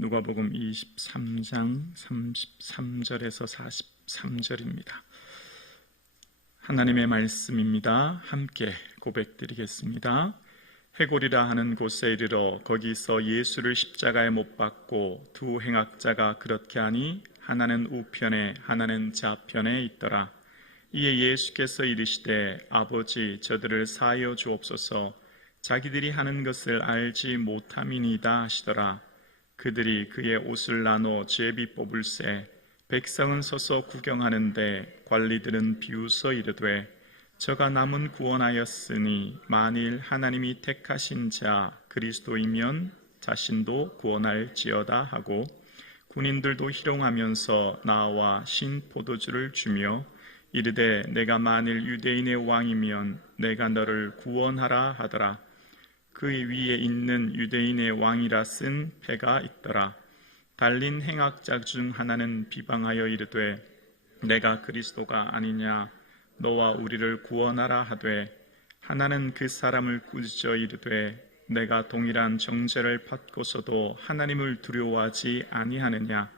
누가복음 23장 33절에서 43절입니다. 하나님의 말씀입니다. 함께 고백드리겠습니다. 해골이라 하는 곳에 이르러 거기서 예수를 십자가에 못 박고 두 행악자가 그렇게 하니 하나는 우편에 하나는 좌편에 있더라. 이에 예수께서 이르시되 아버지 저들을 사하여 주옵소서. 자기들이 하는 것을 알지 못함이니이다 하시더라. 그들이 그의 옷을 나눠 제비 뽑을새 백성은 서서 구경하는데 관리들은 비웃어 이르되 저가 남은 구원하였으니 만일 하나님이 택하신 자 그리스도이면 자신도 구원할지어다 하고 군인들도 희롱하면서 나와 신포도주를 주며 이르되 내가 만일 유대인의 왕이면 내가 너를 구원하라 하더라. 그 위에 있는 유대인의 왕이라 쓴 패가 있더라. 달린 행악자 중 하나는 비방하여 이르되 내가 그리스도가 아니냐 너와 우리를 구원하라 하되 하나는 그 사람을 꾸짖어 이르되 내가 동일한 정죄를 받고서도 하나님을 두려워하지 아니하느냐.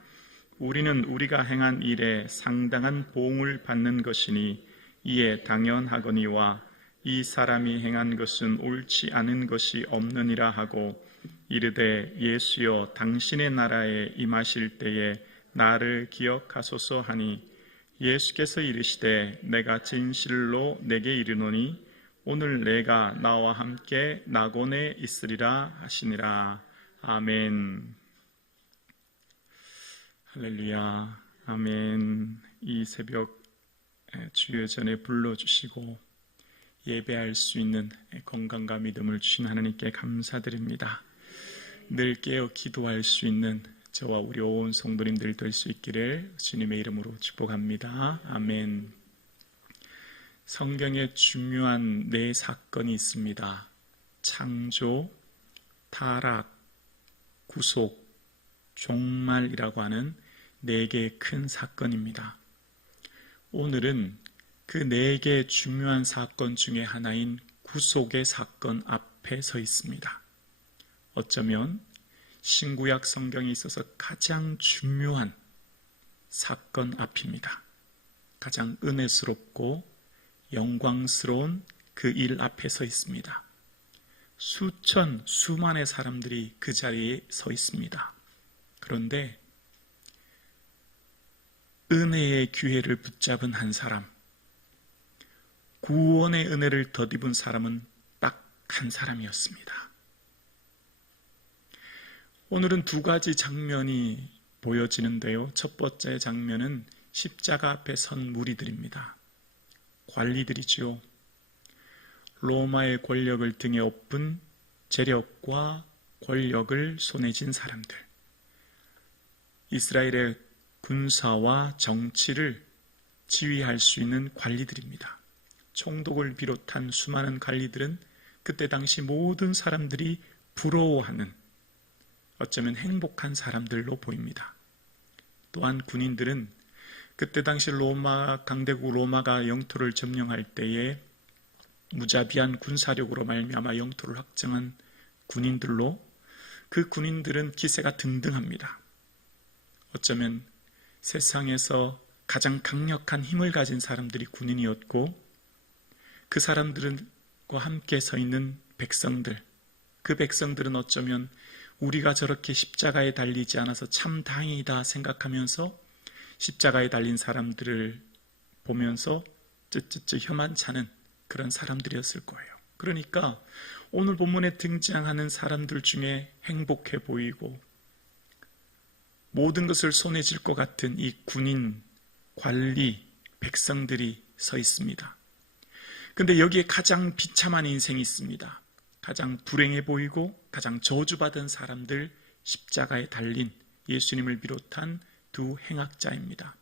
우리는 우리가 행한 일에 상당한 보응을 받는 것이니 이에 당연하거니와 이 사람이 행한 것은 옳지 않은 것이 없느니라 하고 이르되 예수여 당신의 나라에 임하실 때에 나를 기억하소서 하니 예수께서 이르시되 내가 진실로 내게 이르노니 오늘 내가 나와 함께 낙원에 있으리라 하시니라. 아멘. 할렐루야. 아멘. 이 새벽 주여 전에 불러주시고 예배할 수 있는 건강과 믿음을 주신 하나님께 감사드립니다. 늘 깨어 기도할 수 있는 저와 우리 온 성도님들 될 수 있기를 주님의 이름으로 축복합니다. 아멘. 성경에 중요한 네 사건이 있습니다. 창조, 타락, 구속, 종말이라고 하는 네 개의 큰 사건입니다. 오늘은 그 네 개의 중요한 사건 중에 하나인 구속의 사건 앞에 서 있습니다. 어쩌면 신구약 성경에 있어서 가장 중요한 사건 앞입니다. 가장 은혜스럽고 영광스러운 그 일 앞에 서 있습니다. 수만의 사람들이 그 자리에 서 있습니다. 그런데 은혜의 기회를 붙잡은 한 사람, 구원의 은혜를 덧입은 사람은 딱 한 사람이었습니다. 오늘은 두 가지 장면이 보여지는데요. 첫 번째 장면은 십자가 앞에 선 무리들입니다. 관리들이지요. 로마의 권력을 등에 업은 재력과 권력을 손에 쥔 사람들. 이스라엘의 군사와 정치를 지휘할 수 있는 관리들입니다. 총독을 비롯한 수많은 관리들은 그때 당시 모든 사람들이 부러워하는 어쩌면 행복한 사람들로 보입니다. 또한 군인들은 그때 당시 강대국 로마가 영토를 점령할 때에 무자비한 군사력으로 말미암아 영토를 확정한 군인들로 그 군인들은 기세가 등등합니다. 어쩌면 세상에서 가장 강력한 힘을 가진 사람들이 군인이었고 그 사람들과 함께 서 있는 백성들, 그 백성들은 어쩌면 우리가 저렇게 십자가에 달리지 않아서 참 다행이다 생각하면서 십자가에 달린 사람들을 보면서 쯧쯧쯧 혀만 차는 그런 사람들이었을 거예요. 그러니까 오늘 본문에 등장하는 사람들 중에 행복해 보이고 모든 것을 손에 쥘 것 같은 이 군인, 관리, 백성들이 서 있습니다. 그런데 여기에 가장 비참한 인생이 있습니다. 가장 불행해 보이고 가장 저주받은 사람들, 십자가에 달린 예수님을 비롯한 두 행악자입니다.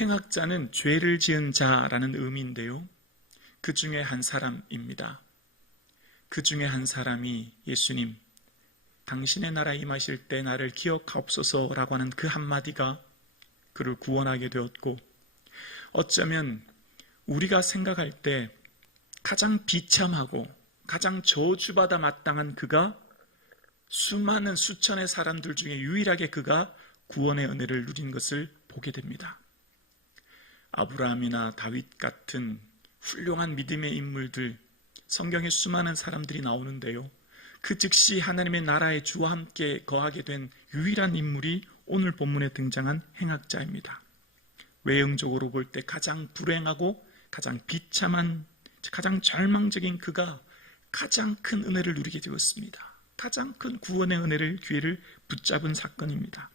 행악자는 죄를 지은 자라는 의미인데요. 그 중에 한 사람입니다. 그 중에 한 사람이 예수님, 당신의 나라에 임하실 때 나를 기억하옵소서라고 하는 그 한마디가 그를 구원하게 되었고, 어쩌면 우리가 생각할 때 가장 비참하고 가장 저주받아 마땅한 그가 수많은 수천의 사람들 중에 유일하게 그가 구원의 은혜를 누린 것을 보게 됩니다. 아브라함이나 다윗 같은 훌륭한 믿음의 인물들, 성경에 수많은 사람들이 나오는데요, 그 즉시 하나님의 나라의 주와 함께 거하게 된 유일한 인물이 오늘 본문에 등장한 행악자입니다. 외형적으로 볼 때 가장 불행하고 가장 비참한, 가장 절망적인 그가 가장 큰 은혜를 누리게 되었습니다. 가장 큰 구원의 은혜를, 기회를 붙잡은 사건입니다.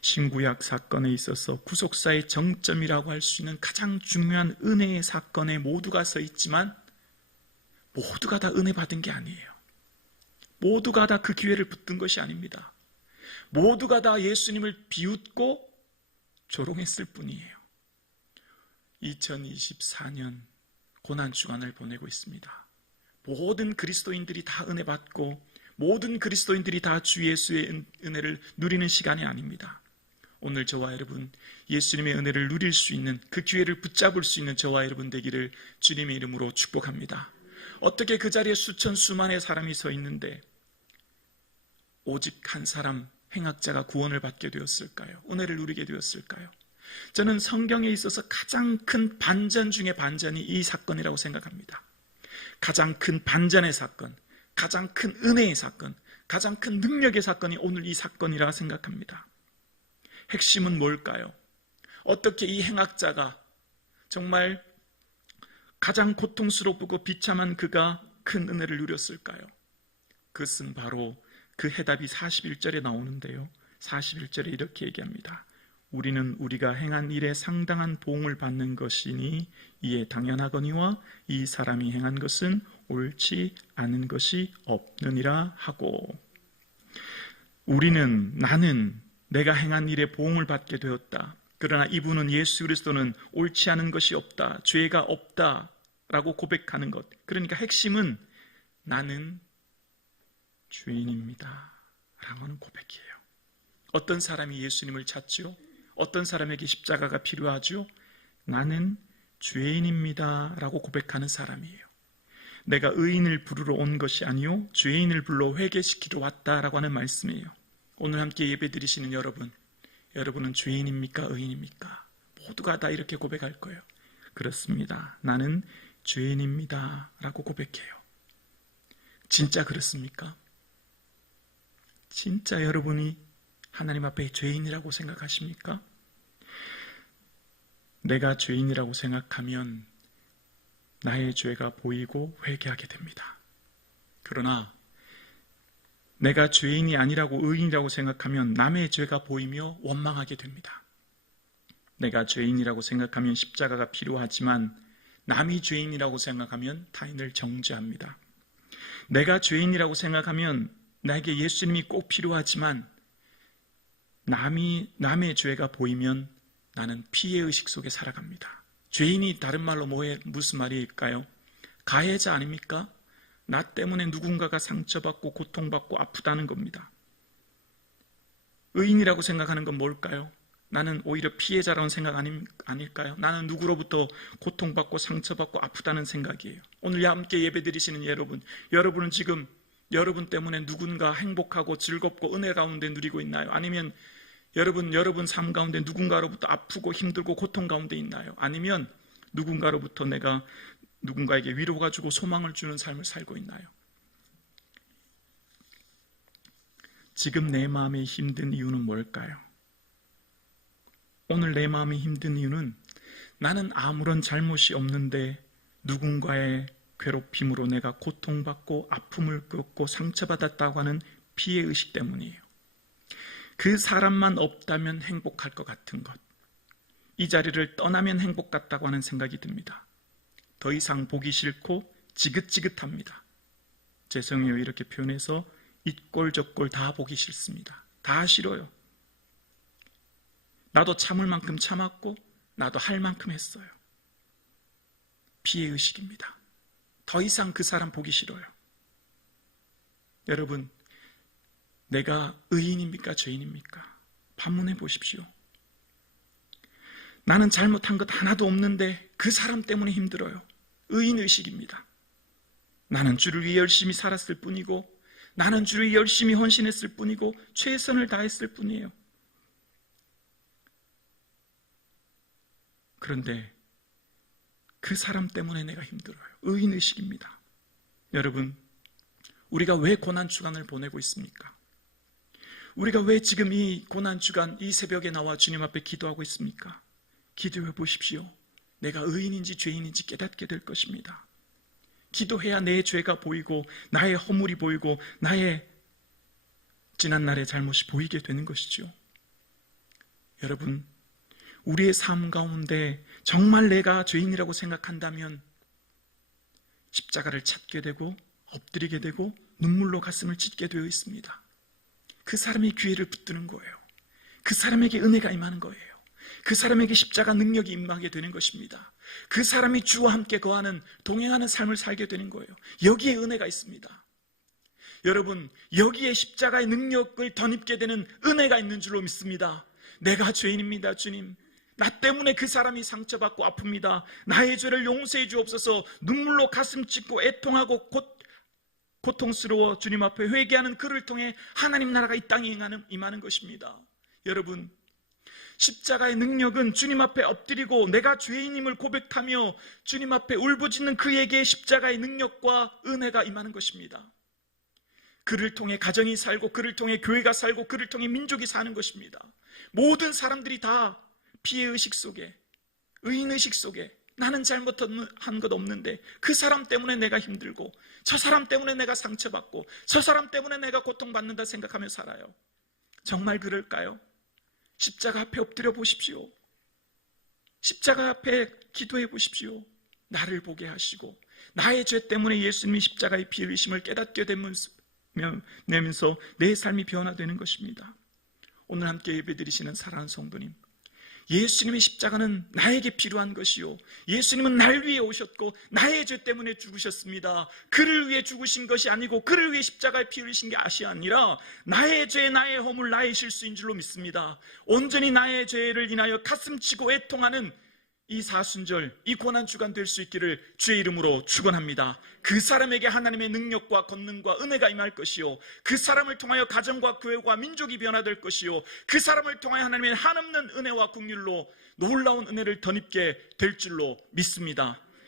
신구약 사건에 있어서 구속사의 정점이라고 할 수 있는 가장 중요한 은혜의 사건에 모두가 서 있지만 모두가 다 은혜 받은 게 아니에요. 모두가 다 그 기회를 붙든 것이 아닙니다. 모두가 다 예수님을 비웃고 조롱했을 뿐이에요. 2024년 고난주간을 보내고 있습니다. 모든 그리스도인들이 다 은혜 받고 모든 그리스도인들이 다 주 예수의 은혜를 누리는 시간이 아닙니다. 오늘 저와 여러분 예수님의 은혜를 누릴 수 있는 그 기회를 붙잡을 수 있는 저와 여러분 되기를 주님의 이름으로 축복합니다. 어떻게 그 자리에 수천 수만의 사람이 서 있는데 오직 한 사람 행악자가 구원을 받게 되었을까요? 은혜를 누리게 되었을까요? 저는 성경에 있어서 가장 큰 반전 중에 반전이 이 사건이라고 생각합니다. 가장 큰 반전의 사건, 가장 큰 은혜의 사건, 가장 큰 능력의 사건이 오늘 이 사건이라 생각합니다. 핵심은 뭘까요? 어떻게 이 행악자가 정말 가장 고통스럽고 비참한 그가 큰 은혜를 누렸을까요? 그것은 바로 그 해답이 41절에 나오는데요, 41절에 이렇게 얘기합니다. 우리는 우리가 행한 일에 상당한 보응을 받는 것이니 이에 당연하거니와 이 사람이 행한 것은 옳지 않은 것이 없느니라 하고, 나는 내가 행한 일에 보응을 받게 되었다. 그러나 이분은, 예수 그리스도는 옳지 않은 것이 없다, 죄가 없다라고 고백하는 것. 그러니까 핵심은 나는 죄인입니다 라고 하는 고백이에요. 어떤 사람이 예수님을 찾죠? 어떤 사람에게 십자가가 필요하죠? 나는 죄인입니다 라고 고백하는 사람이에요. 내가 의인을 부르러 온 것이 아니요 죄인을 불러 회개시키러 왔다라고 하는 말씀이에요. 오늘 함께 예배드리시는 여러분은 죄인입니까? 의인입니까? 모두가 다 이렇게 고백할 거예요. 그렇습니다. 나는 죄인입니다 라고 고백해요. 진짜 그렇습니까? 진짜 여러분이 하나님 앞에 죄인이라고 생각하십니까? 내가 죄인이라고 생각하면 나의 죄가 보이고 회개하게 됩니다. 그러나 내가 죄인이 아니라고 의인이라고 생각하면 남의 죄가 보이며 원망하게 됩니다. 내가 죄인이라고 생각하면 십자가가 필요하지만 남이 죄인이라고 생각하면 타인을 정죄합니다. 내가 죄인이라고 생각하면 나에게 예수님이 꼭 필요하지만 남의 죄가 보이면 나는 피해의식 속에 살아갑니다. 죄인이 다른 말로 무슨 말일까요? 가해자 아닙니까? 나 때문에 누군가가 상처받고 고통받고 아프다는 겁니다. 의인이라고 생각하는 건 뭘까요? 나는 오히려 피해자라는 생각 아닐까요? 나는 누구로부터 고통받고 상처받고 아프다는 생각이에요. 오늘 함께 예배드리시는 여러분은 지금 여러분 때문에 누군가 행복하고 즐겁고 은혜 가운데 누리고 있나요? 아니면 여러분 삶 가운데 누군가로부터 아프고 힘들고 고통 가운데 있나요? 아니면 누군가로부터 내가 누군가에게 위로가 주고 소망을 주는 삶을 살고 있나요? 지금 내 마음이 힘든 이유는 뭘까요? 오늘 내 마음이 힘든 이유는 나는 아무런 잘못이 없는데 누군가의 괴롭힘으로 내가 고통받고 아픔을 겪고 상처받았다고 하는 피해의식 때문이에요. 그 사람만 없다면 행복할 것 같은 것, 이 자리를 떠나면 행복 같다고 하는 생각이 듭니다. 더 이상 보기 싫고 지긋지긋합니다. 죄송해요 이렇게 표현해서 이꼴 저꼴 다 보기 싫습니다. 다 싫어요. 나도 참을 만큼 참았고 나도 할 만큼 했어요. 피해의식입니다. 더 이상 그 사람 보기 싫어요. 여러분, 내가 의인입니까? 죄인입니까? 반문해 보십시오. 나는 잘못한 것 하나도 없는데 그 사람 때문에 힘들어요. 의인의식입니다. 나는 주를 위해 열심히 살았을 뿐이고 나는 주를 열심히 헌신했을 뿐이고 최선을 다했을 뿐이에요. 그런데 그 사람 때문에 내가 힘들어요. 의인의식입니다. 여러분, 우리가 왜 고난주간을 보내고 있습니까? 우리가 왜 지금 이 고난주간, 이 새벽에 나와 주님 앞에 기도하고 있습니까? 기도해 보십시오. 내가 의인인지 죄인인지 깨닫게 될 것입니다. 기도해야 내 죄가 보이고 나의 허물이 보이고 나의 지난날의 잘못이 보이게 되는 것이죠. 여러분, 우리의 삶 가운데 정말 내가 죄인이라고 생각한다면 십자가를 찾게 되고 엎드리게 되고 눈물로 가슴을 찢게 되어 있습니다. 그 사람의 기회를 붙드는 거예요. 그 사람에게 은혜가 임하는 거예요. 그 사람에게 십자가 능력이 임하게 되는 것입니다. 그 사람이 주와 함께 거하는, 동행하는 삶을 살게 되는 거예요. 여기에 은혜가 있습니다. 여러분, 여기에 십자가의 능력을 덧입게 되는 은혜가 있는 줄로 믿습니다. 내가 죄인입니다, 주님. 나 때문에 그 사람이 상처받고 아픕니다. 나의 죄를 용서해 주옵소서. 눈물로 가슴 찢고 애통하고 고통스러워 주님 앞에 회개하는 그를 통해 하나님 나라가 이 땅에 임하는 것입니다. 여러분, 십자가의 능력은 주님 앞에 엎드리고 내가 죄인임을 고백하며 주님 앞에 울부짖는 그에게 십자가의 능력과 은혜가 임하는 것입니다. 그를 통해 가정이 살고 그를 통해 교회가 살고 그를 통해 민족이 사는 것입니다. 모든 사람들이 다 피해의식 속에, 의인의식 속에 나는 잘못한 것 없는데 그 사람 때문에 내가 힘들고 저 사람 때문에 내가 상처받고 저 사람 때문에 내가 고통받는다 생각하며 살아요. 정말 그럴까요? 십자가 앞에 엎드려 보십시오. 십자가 앞에 기도해 보십시오. 나를 보게 하시고 나의 죄 때문에 예수님이 십자가의 피 흘리심을 깨닫게 되면서 내 삶이 변화되는 것입니다. 오늘 함께 예배드리시는 사랑하는 성도님, 예수님의 십자가는 나에게 필요한 것이요, 예수님은 날 위해 오셨고 나의 죄 때문에 죽으셨습니다. 그를 위해 죽으신 것이 아니고 그를 위해 십자가에 피 흘리신 것이 아니라 나의 죄, 나의 허물, 나의 실수인 줄로 믿습니다. 온전히 나의 죄를 인하여 가슴치고 애통하는 이 사순절, 이 고난주간 될 수 있기를 주의 이름으로 축원합니다. 그 사람에게 하나님의 능력과 권능과 은혜가 임할 것이요, 그 사람을 통하여 가정과 교회와 민족이 변화될 것이요, 그 사람을 통하여 하나님의 한없는 은혜와 긍휼로 놀라운 은혜를 덧입게 될 줄로 믿습니다.